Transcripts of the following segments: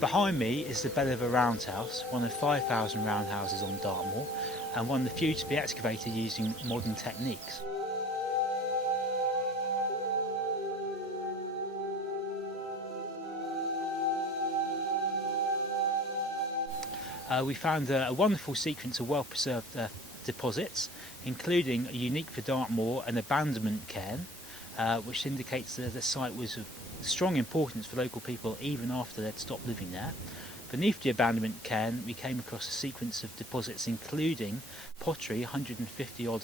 Behind me is the bed of a roundhouse, one of 5,000 roundhouses on Dartmoor, and one of the few to be excavated using modern techniques. We found a wonderful sequence of well-preserved deposits, including a unique for Dartmoor an abandonment cairn, which indicates that the site was of strong importance for local people even after they'd stopped living there. Beneath the abandonment cairn we came across a sequence of deposits including pottery, 150 odd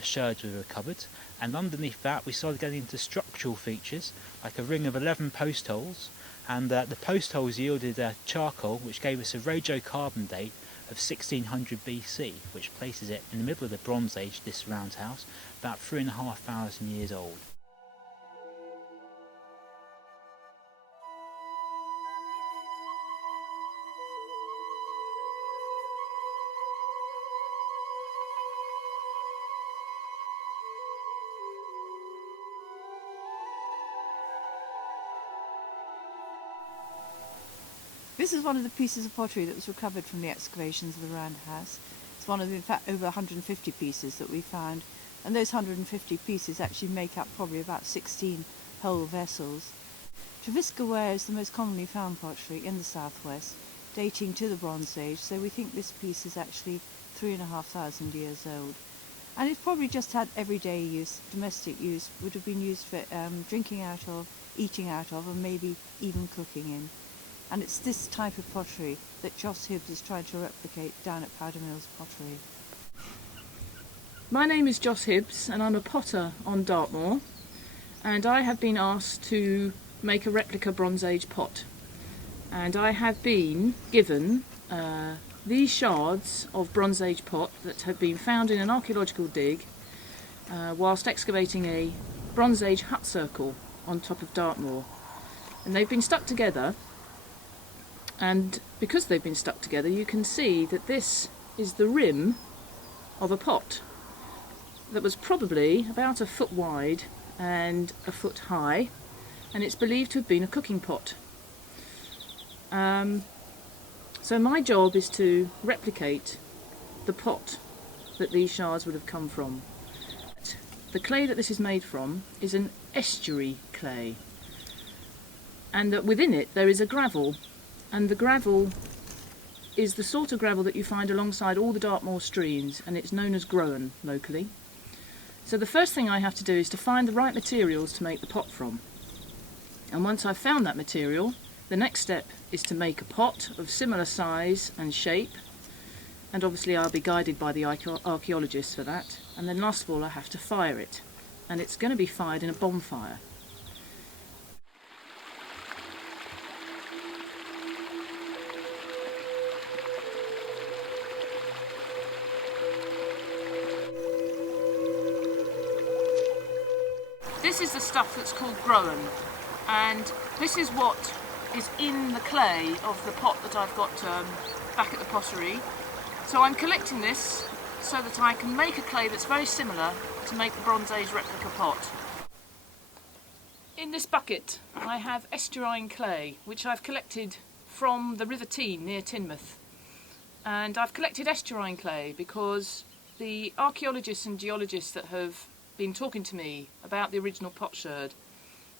sherds were recovered, and underneath that we started getting into structural features like a ring of 11 post holes, and the post holes yielded charcoal, which gave us a radiocarbon date of 1600 BC, which places it in the middle of the Bronze Age, this roundhouse, about 3,500 years old. This is one of the pieces of pottery that was recovered from the excavations of the roundhouse. It's one of, in fact, over 150 pieces that we found, and those 150 pieces actually make up probably about 16 whole vessels. Trevisker ware is the most commonly found pottery in the southwest, dating to the Bronze Age, so we think this piece is actually 3,500 years old. And it's probably just had everyday use, domestic use, would have been used for drinking out of, eating out of, and maybe even cooking in. And it's this type of pottery that Joss Hibbs is trying to replicate down at Powder Mills Pottery. My name is Joss Hibbs and I'm a potter on Dartmoor, and I have been asked to make a replica Bronze Age pot. And I have been given these shards of Bronze Age pot that have been found in an archaeological dig whilst excavating a Bronze Age hut circle on top of Dartmoor. And they've been stuck together. And because they've been stuck together, you can see that this is the rim of a pot that was probably about a foot wide and a foot high, and it's believed to have been a cooking pot. So my job is to replicate the pot that these shards would have come from. The clay that this is made from is an estuary clay, and that within it there is a gravel. And the gravel is the sort of gravel that you find alongside all the Dartmoor streams, and it's known as groen locally. So the first thing I have to do is to find the right materials to make the pot from. And once I've found that material, the next step is to make a pot of similar size and shape, and obviously I'll be guided by the archaeologists for that. And then last of all I have to fire it, and it's going to be fired in a bonfire. This is the stuff that's called groen, and this is what is in the clay of the pot that I've got back at the pottery. So I'm collecting this so that I can make a clay that's very similar to make the Bronze Age replica pot. In this bucket I have estuarine clay, which I've collected from the River Tean near Teignmouth. And I've collected estuarine clay because the archaeologists and geologists that have been talking to me about the original potsherd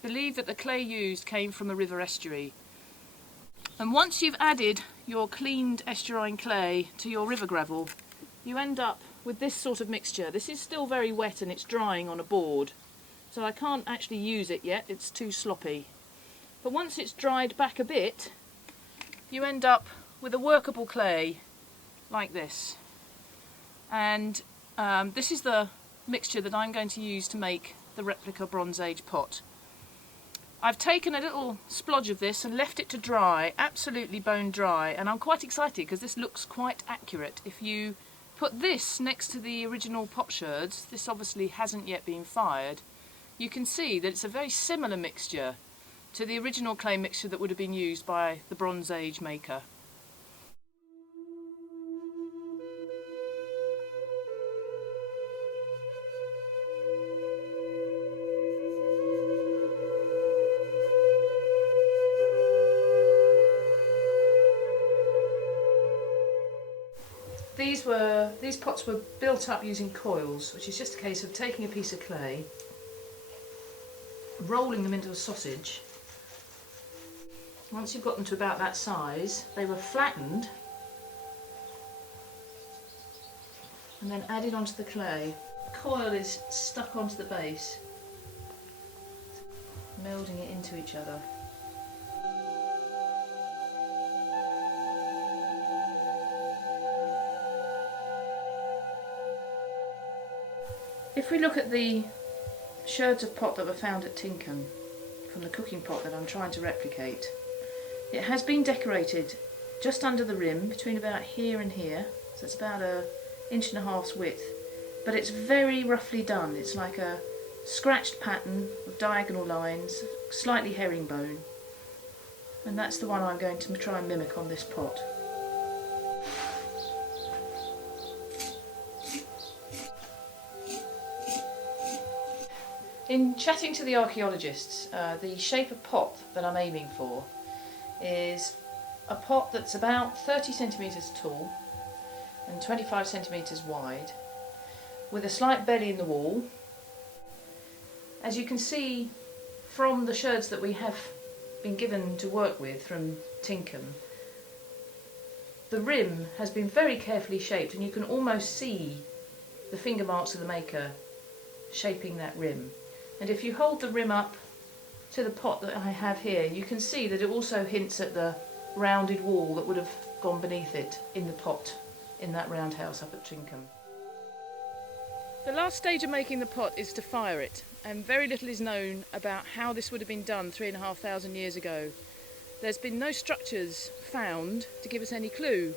believe that the clay used came from a river estuary. And once you've added your cleaned estuarine clay to your river gravel, you end up with this sort of mixture. This is still very wet and it's drying on a board, so I can't actually use it yet, it's too sloppy. But once it's dried back a bit, you end up with a workable clay like this. And this is the mixture that I'm going to use to make the replica Bronze Age pot. I've taken a little splodge of this and left it to dry, absolutely bone dry, and I'm quite excited because this looks quite accurate. If you put this next to the original potsherds, this obviously hasn't yet been fired, you can see that it's a very similar mixture to the original clay mixture that would have been used by the Bronze Age maker. these pots were built up using coils, which is just a case of taking a piece of clay, rolling them into a sausage. Once you've got them to about that size, they were flattened and then added onto the clay. Coil is stuck onto the base, melding it into each other. If we look at the sherds of pot that were found at Tinkham, from the cooking pot that I'm trying to replicate, it has been decorated just under the rim, between about here and here, so it's about an inch and a half's width, but it's very roughly done. It's like a scratched pattern of diagonal lines, slightly herringbone, and that's the one I'm going to try and mimic on this pot. In chatting to the archaeologists, the shape of pot that I'm aiming for is a pot that's about 30 centimetres tall and 25 centimetres wide, with a slight belly in the wall. As you can see from the sherds that we have been given to work with from Tinkham, the rim has been very carefully shaped, and you can almost see the finger marks of the maker shaping that rim. And if you hold the rim up to the pot that I have here, you can see that it also hints at the rounded wall that would have gone beneath it in the pot in that roundhouse up at Tinkham. The last stage of making the pot is to fire it, and very little is known about how this would have been done 3,500 years ago. There's been no structures found to give us any clue,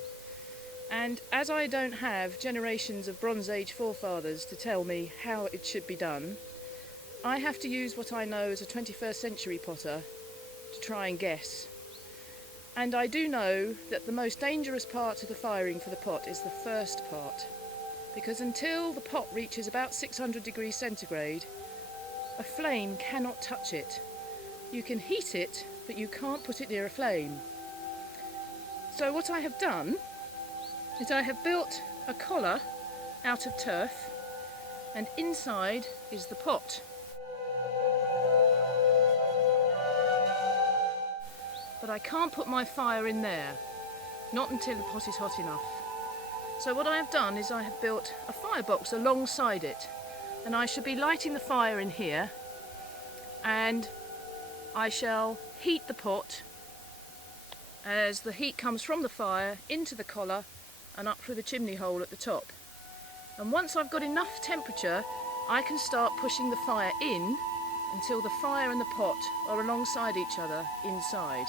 and as I don't have generations of Bronze Age forefathers to tell me how it should be done, I have to use what I know as a 21st century potter to try and guess. And I do know that the most dangerous part of the firing for the pot is the first part, because until the pot reaches about 600 degrees centigrade, a flame cannot touch it. You can heat it, but you can't put it near a flame. So what I have done is I have built a collar out of turf, and inside is the pot. But I can't put my fire in there, not until the pot is hot enough. So what I have done is I have built a firebox alongside it, and I shall be lighting the fire in here, and I shall heat the pot as the heat comes from the fire into the collar and up through the chimney hole at the top. And once I've got enough temperature, I can start pushing the fire in until the fire and the pot are alongside each other inside.